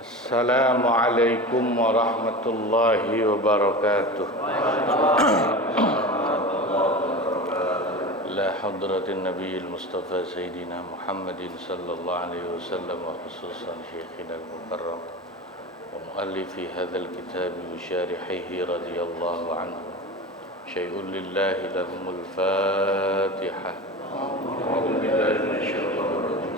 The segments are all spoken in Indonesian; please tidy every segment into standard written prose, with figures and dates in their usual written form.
Assalamualaikum warahmatullahi wabarakatuh. La hadratin nabiyil mustafa sayyidina Muhammadin sallallahu alaihi wasallam wa khususan syekhina al-mukarram wa muallifi hadzal kitab wa syarihihi radhiyallahu anhu. Syai'un lillahi lahumul Fatihah. A'udzu billahi minasyaitonir rajim.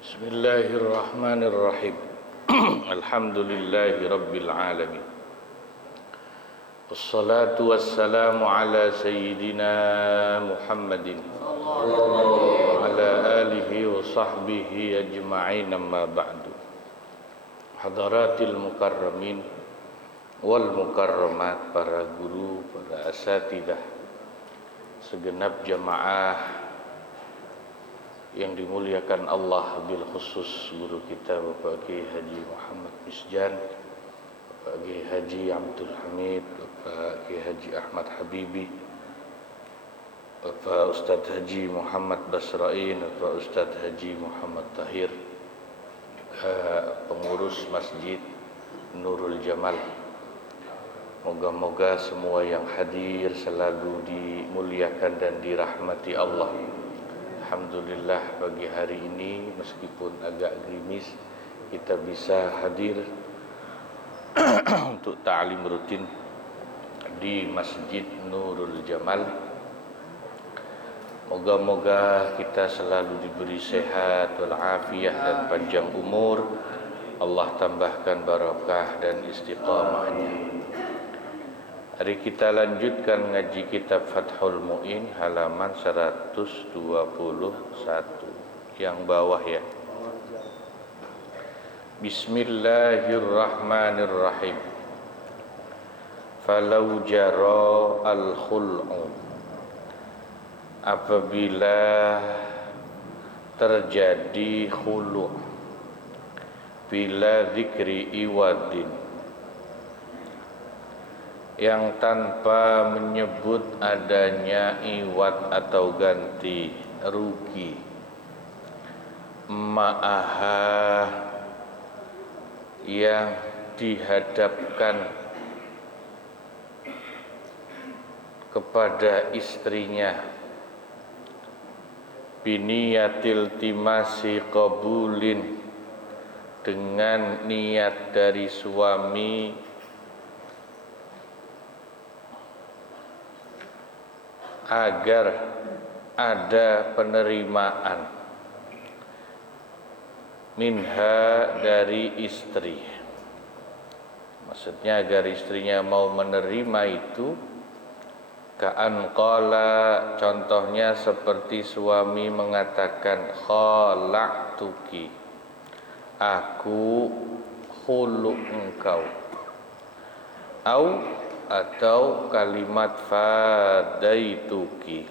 Bismillahirrahmanirrahim. Alhamdulillahi rabbil alamin. Wassalatu wassalamu ala sayyidina Muhammadin wa ala alihi wa sahbihi ajma'in, amma ba'du. Hadaratil mukarramin wal mukarramat, para guru, para asatidah, segenap jamaah yang dimuliakan Allah, bil khusus guru kita Bapak Kiai Haji Muhammad Misjan, Bapak Kiai Haji Abdul Hamid, Bapak Kiai Haji Ahmad Habibi, Bapak Ustadz Haji Muhammad Basrain, Bapak Ustadz Haji Muhammad Tahir, juga pengurus Masjid Nurul Jamal. Moga-moga semua yang hadir selalu dimuliakan dan dirahmati Allah. Alhamdulillah, pagi hari ini meskipun agak gerimis, kita bisa hadir untuk ta'lim rutin di Masjid Nurul Jamal. Moga-moga kita selalu diberi sehat walafiat dan panjang umur. Allah tambahkan barakah dan istiqamahnya. Hari kita lanjutkan ngaji kitab Fathul Mu'in halaman 121 yang bawah ya. Bismillahirrahmanirrahim. Falau jara al-khul'u, apabila terjadi khulu' bila zikri iwadin, yang tanpa menyebut adanya iwad atau ganti rugi, ma'aha, yang dihadapkan kepada istrinya, biniyatil timasi qabulin, dengan niat dari suami agar ada penerimaan, minha, dari istri. Maksudnya agar istrinya mau menerima itu. Ka'an qala, contohnya seperti suami mengatakan khala'tuki, aku khulu engkau, atau kalimat fadaituki,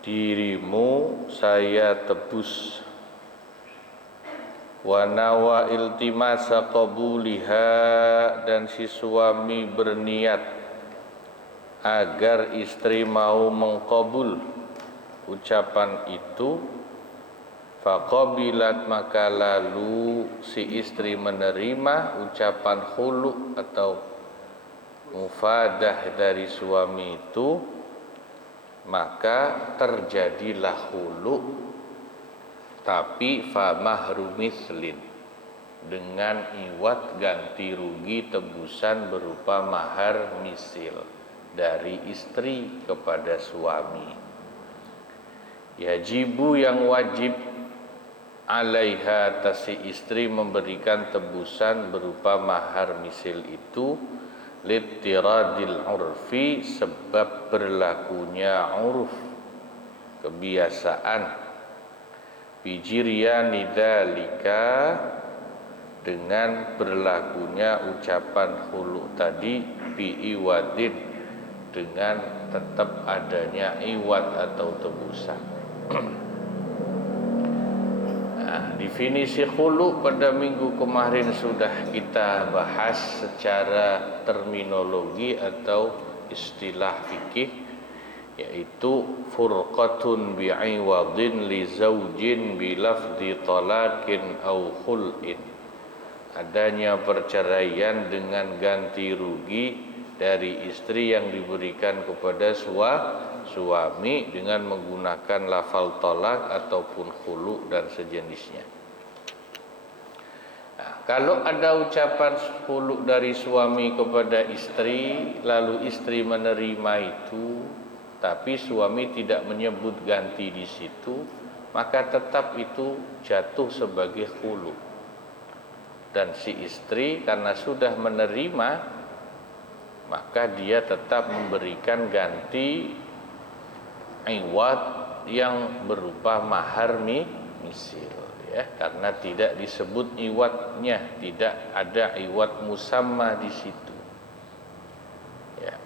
dirimu saya tebus, wa nawa iltimasa qabuliha, dan si suami berniat agar istri mau mengkabul ucapan itu. Faqabilat, maka lalu si istri menerima ucapan khulu atau mufadah dari suami itu, maka terjadilah khulu, tapi fa mahru mislin, dengan iwad ganti rugi tebusan berupa mahar misil dari istri kepada suami. Yajibu, yang wajib, alaiha, atas si istri memberikan tebusan berupa mahar misil itu, littiradil urfi, sebab berlakunya uruf, kebiasaan, bijiriani dzalika, dengan berlakunya ucapan khulu tadi, biiwadin, dengan tetap adanya iwad atau tebusan. Definisi khulu pada minggu kemarin sudah kita bahas secara terminologi atau istilah fikih, yaitu furqatun bi'iwadin li zaujin bilafdi talaqin au khul'in. Adanya perceraian dengan ganti rugi dari istri yang diberikan kepada suami dengan menggunakan lafal tolak ataupun khulu dan sejenisnya. Nah, kalau ada ucapan khulu dari suami kepada istri, lalu istri menerima itu, tapi suami tidak menyebut ganti di situ, maka tetap itu jatuh sebagai khulu. Dan si istri karena sudah menerima, maka dia tetap memberikan ganti iwad yang berupa mahar misil, ya, karena tidak disebut iwadnya, tidak ada iwad musamma di situ. Ya.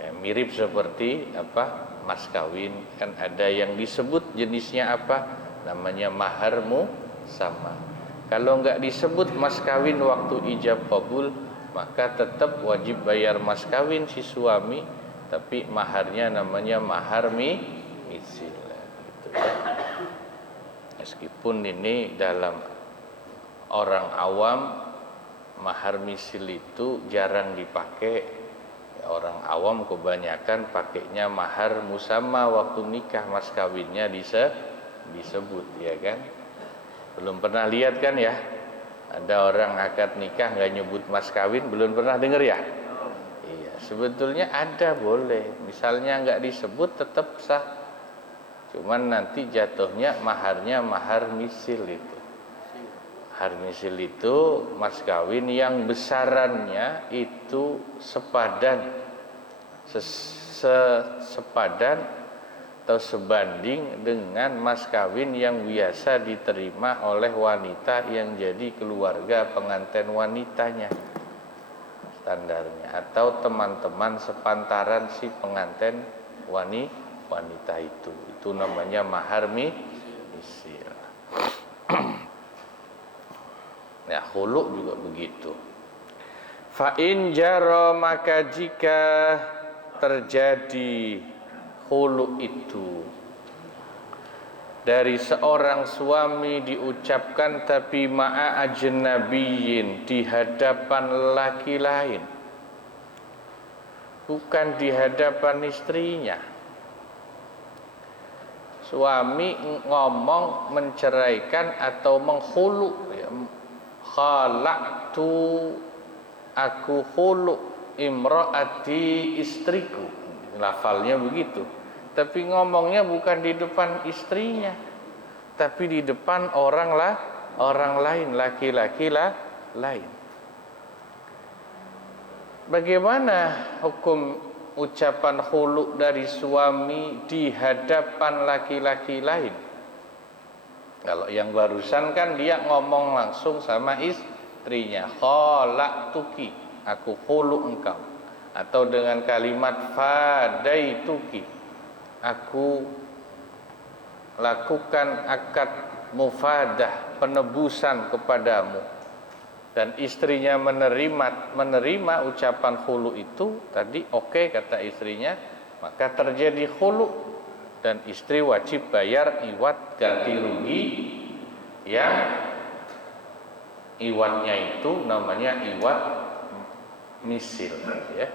Ya, mirip seperti apa? Mas kawin, kan ada yang disebut jenisnya apa? Namanya mahar musamma. Kalau enggak disebut mas kawin waktu ijab qabul, maka tetap wajib bayar mas kawin si suami, tapi maharnya namanya mahar misil, gitu ya. Meskipun ini dalam orang awam mahar misil itu jarang dipakai, ya, orang awam kebanyakan pakainya mahar musamma waktu nikah, mas kawinnya disebut, ya kan. Belum pernah lihat kan ya, ada orang akad nikah nggak nyebut mas kawin, belum pernah dengar ya. Iya, sebetulnya ada, boleh, misalnya nggak disebut tetap sah. Cuman nanti jatuhnya maharnya mahar misil itu. Mahar misil itu mas kawin yang besarannya itu sepadan, sepadan atau sebanding dengan mas kawin yang biasa diterima oleh wanita yang jadi keluarga pengantin wanitanya, standarnya, atau teman-teman sepantaran si pengantin wanita itu namanya mahar misil. Nah, khulu juga begitu. Fa in jara, maka jika terjadi khulu itu dari seorang suami diucapkan tapi ma'a ajnabiyyin, di hadapan laki lain, bukan di hadapan istrinya. Suami ngomong menceraikan atau menghulu, ya, khalaqtu, aku khulu imraati, istriku, lafalnya begitu, tapi ngomongnya bukan di depan istrinya, tapi di depan orang lain, laki-laki lain. Bagaimana hukum ucapan khulu dari suami di hadapan laki-laki lain? Kalau yang barusan kan dia ngomong langsung sama istrinya, khalaqtuki, aku khulu engkau, atau dengan kalimat fadaituki, aku lakukan akad mufadah, penebusan kepadamu. Dan istrinya menerima ucapan khulu itu tadi, oke, kata istrinya, maka terjadi khulu dan istri wajib bayar iwad ganti rugi, yang iwadnya itu namanya iwad misil, ya.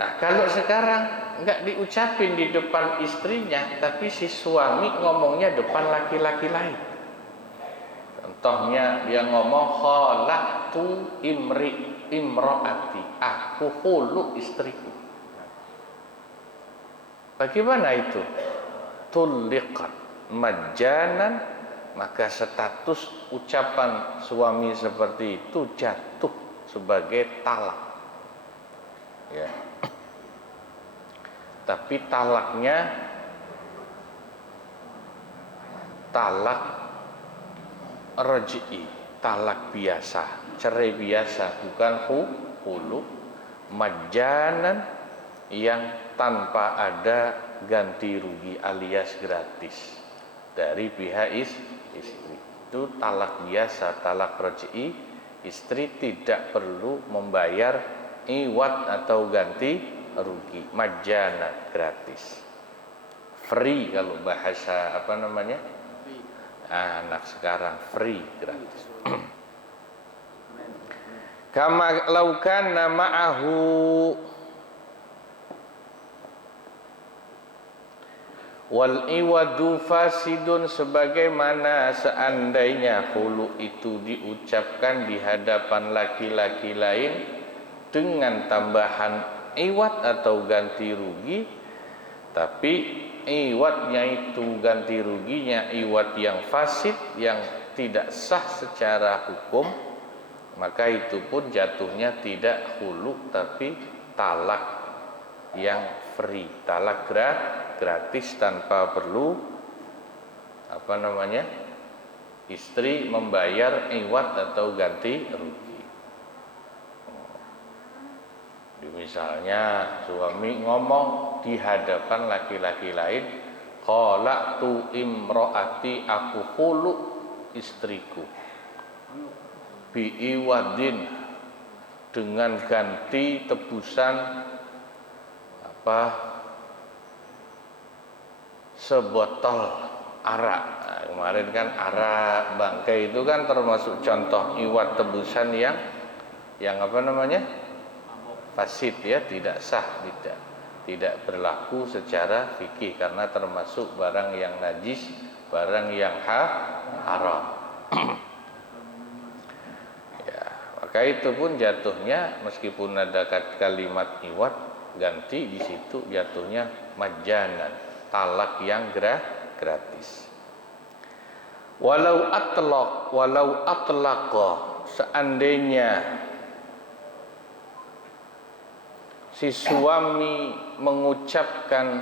Nah, kalau sekarang enggak diucapin di depan istrinya, tapi si suami ngomongnya depan laki-laki lain. Contohnya dia ngomong khalaqtu imraati, aku khulu istriku. Bagaimana itu? Tuliqat majanan, maka status ucapan suami seperti itu jatuh sebagai talak, ya. Tapi talaknya talak raj'i, talak biasa, cerai biasa, bukan khulu. Majanan, yang tanpa ada ganti rugi alias gratis dari pihak istri. Itu talak biasa, talak raj'i. Istri tidak perlu membayar iwad atau ganti rugi, majana, gratis, free kalau bahasa apa namanya anak sekarang, free, gratis. Kama laukana ma'ahu wal iwadu fasidun, sebagaimana seandainya khulu itu diucapkan di hadapan laki-laki lain dengan tambahan iwad atau ganti rugi, tapi iwadnya itu, ganti ruginya iwad yang fasid, yang tidak sah secara hukum, maka itu pun jatuhnya tidak khulu tapi talak yang free, talak gratis tanpa perlu apa namanya istri membayar iwad atau ganti rugi. Misalnya suami ngomong di hadapan laki-laki lain, khalaqtu imro'ati, aku khulu istriku, bi'iwadin, dengan ganti tebusan apa sebotol arak. Nah, kemarin kan arak bangkai itu kan termasuk contoh iwad tebusan yang apa namanya fasid, ya, tidak sah, tidak berlaku secara fikih karena termasuk barang yang najis, barang yang haram. Ya, maka itu pun jatuhnya meskipun ada kalimat iwad ganti di situ, jatuhnya majanan, talak yang gratis. Walau atlaqa, seandainya si suami mengucapkan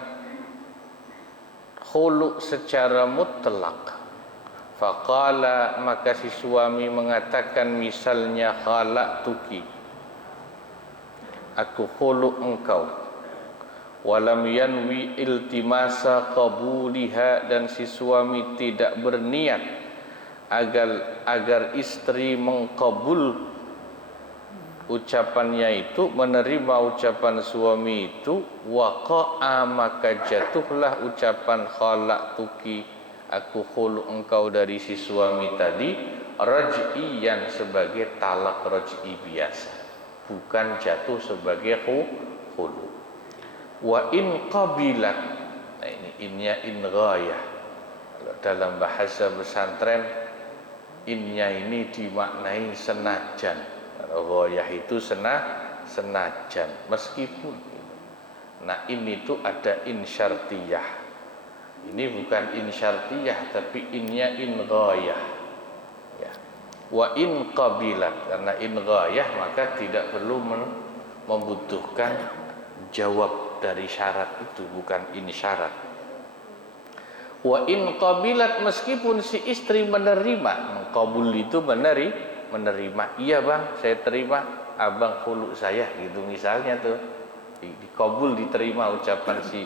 khulu secara mutlak, faqala, maka si suami mengatakan misalnya khalaqtuki, aku khulu engkau, walam yanwi iltimasa qabuliha, dan si suami tidak berniat agar istri mengkabul ucapannya itu, menerima ucapan suami itu, waqa'a, maka jatuhlah ucapan khalaqtuki, aku khulu engkau, dari si suami tadi, raj'iyan, sebagai talak raj'i biasa, bukan jatuh sebagai khulu. Wa in qabilat, nah ini innya in ghayah. Kalau dalam bahasa pesantren innya ini dimaknai senajan. Ghayah itu senajan, meskipun. Nah ini tuh ada in syartiyah, ini bukan in syartiyah tapi innya in ghayah, ya. Wa in qabilat, karena in ghayah maka tidak perlu membutuhkan jawab dari syarat itu, bukan in syarat. Wa in qabilat, meskipun si istri menerima, mengkabul itu menerima, iya bang saya terima abang khulu saya, gitu misalnya tuh, dikabul, diterima ucapan si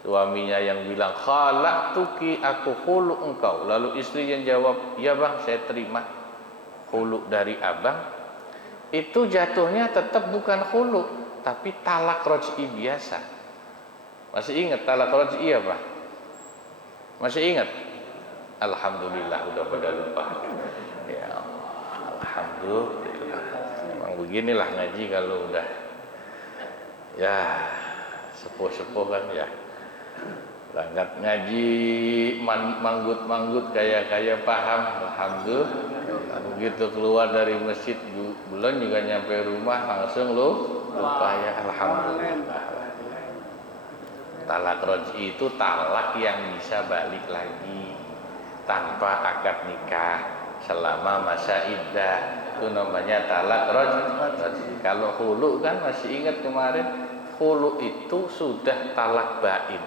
suaminya yang bilang khalaqtuki, aku khulu engkau, lalu istri yang jawab iya bang saya terima khulu dari abang, itu jatuhnya tetap bukan khulu tapi talak raj'i biasa. Masih ingat talak raj'i apa? Masih ingat? Alhamdulillah, udah pada lupa. Ya alhamdulillah. Memang beginilah ngaji kalau udah ya sepuh-sepuh kan ya. Berangkat ngaji manggut-manggut kayak paham, alhamdulillah. Begitu keluar dari masjid belum juga nyampe rumah langsung lupa, ya alhamdulillah. Talak raj'i itu talak yang bisa balik lagi tanpa akad nikah selama masa iddah, itu namanya talak raj'i. Kalau khulu kan masih ingat kemarin, khulu itu sudah talak bain,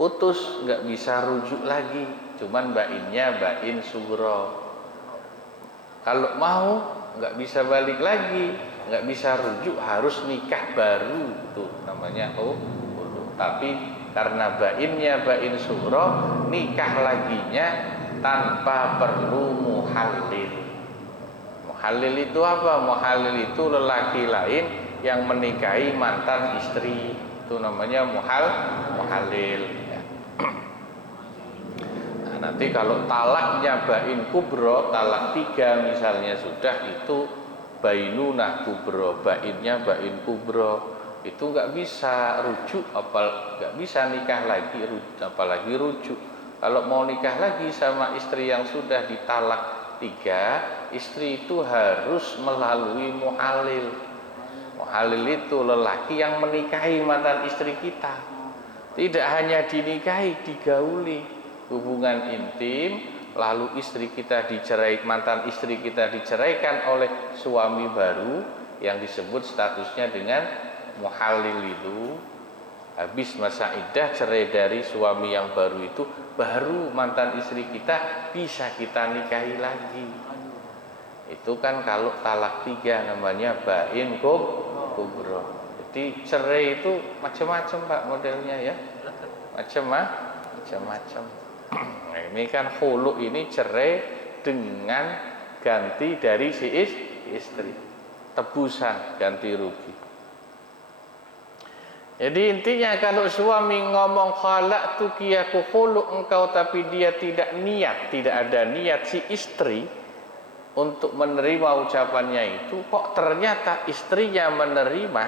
putus, nggak bisa rujuk lagi, cuman bainnya bain sugro. Kalau mau nggak bisa balik lagi, nggak bisa rujuk, harus nikah baru, itu namanya khulu. Tapi karena bainnya bain sugro, nikah laginya tanpa perlu muhallil. Muhallil itu apa? Muhallil itu lelaki lain yang menikahi mantan istri, itu namanya muhallil ya. Nah, nanti kalau talaknya bain kubro, talak 3 misalnya sudah, itu bainunah kubro, bainnya bain kubro, itu nggak bisa rujuk, nggak bisa nikah lagi, apalagi rujuk. Kalau mau nikah lagi sama istri yang sudah ditalak 3, istri itu harus melalui muhalil. Muhalil itu lelaki yang menikahi mantan istri kita. Tidak hanya dinikahi, digauli, hubungan intim, lalu istri kita dicerai, mantan istri kita diceraikan oleh suami baru yang disebut statusnya dengan muhalil itu. Habis masa iddah cerai dari suami yang baru itu, baru mantan istri kita bisa kita nikahi lagi. Itu kan kalau talak 3 namanya bain kubro. Jadi cerai itu macam-macam Pak modelnya ya, macam-macam. Nah, ini kan khulu ini cerai dengan ganti dari si istri, tebusan ganti rugi. Jadi intinya kalau suami ngomong khalaqtuki, aku khulu engkau, tapi dia tidak ada niat si istri untuk menerima ucapannya itu, kok ternyata istrinya menerima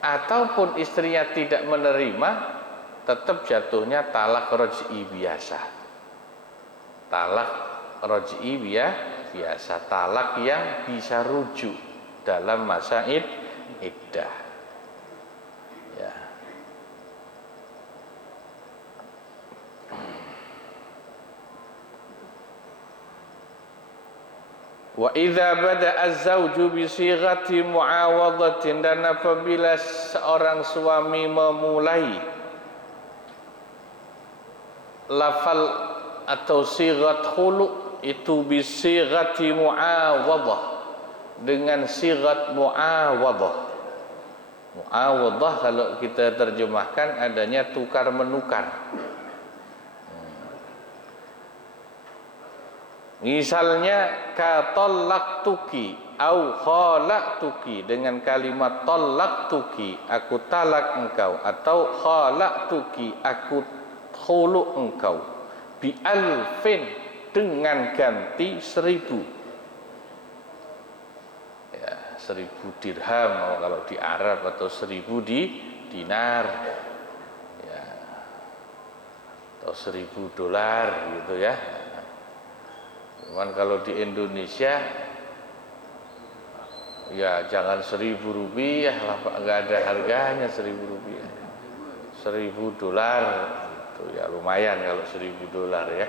ataupun istrinya tidak menerima, tetap jatuhnya talak raj'i biasa. Talak raj'i biasa, talak yang bisa rujuk dalam masa iddah ya. Wa idza bada az-zawju bi sighati mu'awadatin, dan apabila seorang suami memulai lafal atau sighat khulu itu bi sighati mu'awadah, dengan sighat mu'awadah. Mu'awadah kalau kita terjemahkan adanya tukar menukar. Misalnya katallaqtuki au khalaqtuki, dengan kalimat tallaqtuki aku talak engkau, atau khalaqtuki aku khulu engkau, bi alfin dengan ganti 1000. 1000 dirham kalau di Arab, atau 1000 dinar ya, atau 1000 dolar gitu ya. Cuman kalau di Indonesia ya jangan 1000 rupiah lah Pak, nggak ada harganya 1000 rupiah. 1000 dolar itu ya lumayan kalau 1000 dolar ya.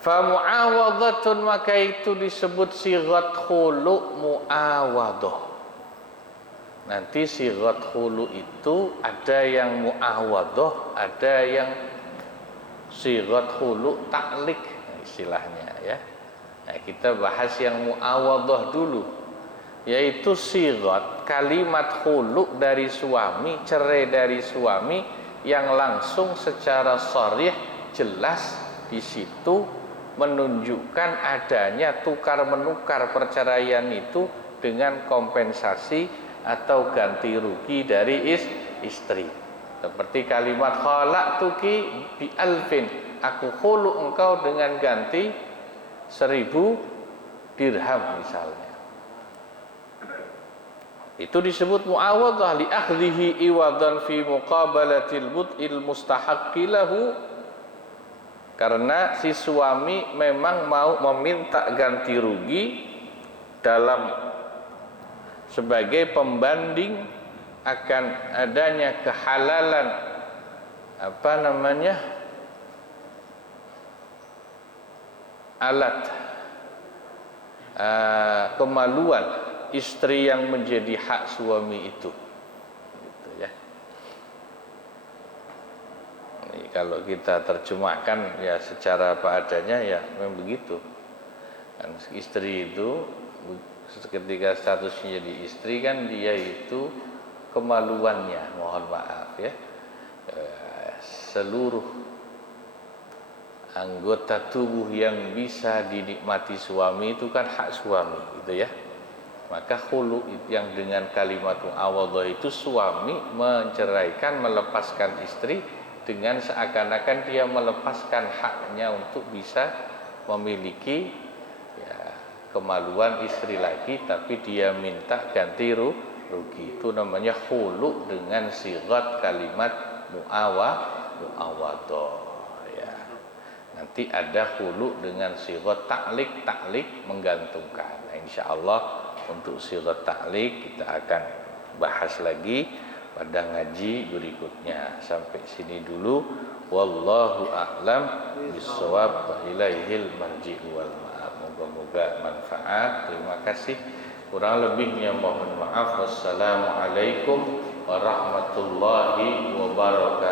Fa mu'awadhatun, maka itu disebut sighat khulu mu'awadah. Nanti sighat khulu itu ada yang mu'awadah, ada yang sighat khulu taklik istilahnya ya. Nah, kita bahas yang mu'awadah dulu, yaitu sighat kalimat khulu dari suami, cerai dari suami, yang langsung secara sharih jelas di situ menunjukkan adanya tukar menukar perceraian itu dengan kompensasi atau ganti rugi dari istri. Seperti kalimat khalaqtuki bi alfin, aku khulu engkau dengan ganti 1000 dirham misalnya. Itu disebut mu'awadhah li akhdhihi iwadan fi muqabalatil mut'il mustahaqqi lahu, karena si suami memang mau meminta ganti rugi dalam sebagai pembanding akan adanya kehalalan alat kemaluan istri yang menjadi hak suami itu gitu ya. kalau kita terjemahkan ya secara apa adanya ya memang begitu. Kan istri itu ketika statusnya jadi istri kan dia itu kemaluannya, mohon maaf ya, seluruh anggota tubuh yang bisa dinikmati suami itu kan hak suami gitu ya. Maka khulu yang dengan kalimat muawadhah itu suami menceraikan, melepaskan istri dengan seakan-akan dia melepaskan haknya untuk bisa memiliki ya, kemaluan istri lagi, tapi dia minta ganti rugi. Itu namanya khulu dengan sigat kalimat muawadhah ya. Nanti ada khulu dengan sigat ta'liq menggantungkan. Nah, insyaallah untuk sigat ta'liq kita akan bahas lagi pada ngaji berikutnya. Sampai sini dulu. Wallahu a'lam bishawab wa ilaihil marji'u wal ma'ab. Moga-moga manfaat. Terima kasih. Kurang lebihnya mohon maaf. Wassalamualaikum warahmatullahi wabarakatuh.